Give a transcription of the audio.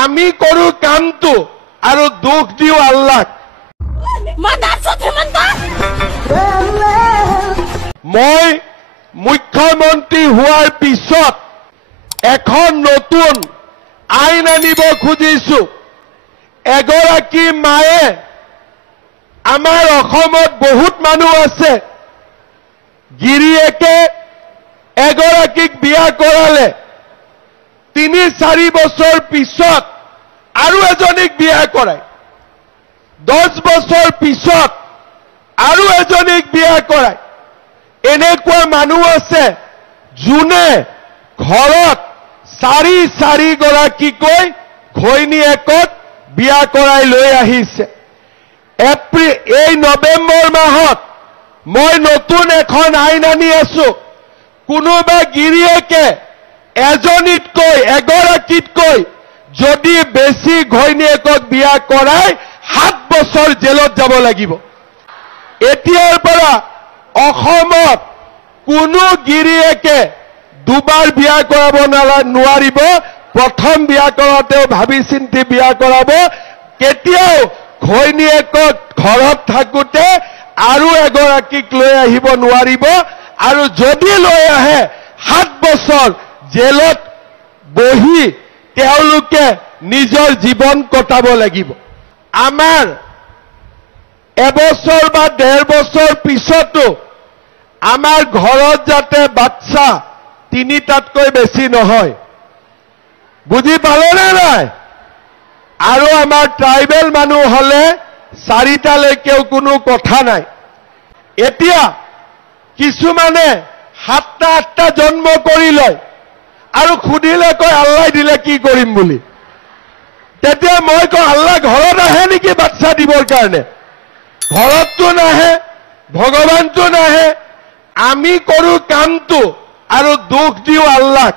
আমি কৰো কামটো আৰু দুখ দিও আল্লাহক। মই মুখ্যমন্ত্ৰী হোৱাৰ পিছত এখন নতুন আইন আনিব খুজিছো। এগৰাকী মায়ে, আমাৰ অসমত বহুত মানুহ আছে, গিৰিয়েকে এগৰাকীক বিয়া কৰালে, 3-4 বছৰ পিছত আৰু এজনীক বিয়া কৰায়, 10 বছৰ পিছত আৰু এজনীক বিয়া কৰায়। এনেকুৱা মানুহ আছে যোনে ঘৰত 4 গৰাকীকৈ ঘৈণীয়েকক বিয়া কৰাই লৈ আহিছে। এই নৱেম্বৰ মাহত মই নতুন এখন আইন আনি আছো। কোনোবা গিৰিয়েকে এগৰাকীতকৈ যদি বেছি ঘৈণীয়েকক বিয়া কৰাই 7 বছৰ জেলত যাব লাগিব। এতিয়াৰ পৰা অসমত কোনো গিৰিয়েকে দুবাৰ বিয়া কৰাব নোৱাৰিব। প্ৰথম বিয়া কৰাতেও ভাবি চিন্তি বিয়া কৰাব। কেতিয়াও ঘৈণীয়েকক ঘৰত থাকোতে আৰু এগৰাকীক লৈ আহিব নোৱাৰিব। আৰু যদি লৈ আহে 7 বছৰ জেলত বহি তেওঁলোকে নিজৰ জীৱন কটাব লাগিব। আমাৰ এবছৰ বা 1.5 বছৰ পিছতো আমাৰ ঘৰত যাতে বাচ্চা 3টাতকৈ বেছি নহয়। বুজি পালেনে নাই? আৰু আমাৰ ট্ৰাইবেল মানুহ হলে 4টালৈকেও কোনো কথা নাই। এতিয়া কিছুমানে 7টা-8টা জন্ম কৰি লয় আৰু সুধিলে কয় আল্লাহ দিলে কি কৰিম বুলি। তেতিয়া মই কওঁ আল্লাহ ঘৰত আহে নেকি বাচ্চা দিবৰ কাৰণে? ঘৰততো নাহে, ভগৱানটো নাহে। আমি কৰো কামটো আৰু দুখ দিও আল্লাহক।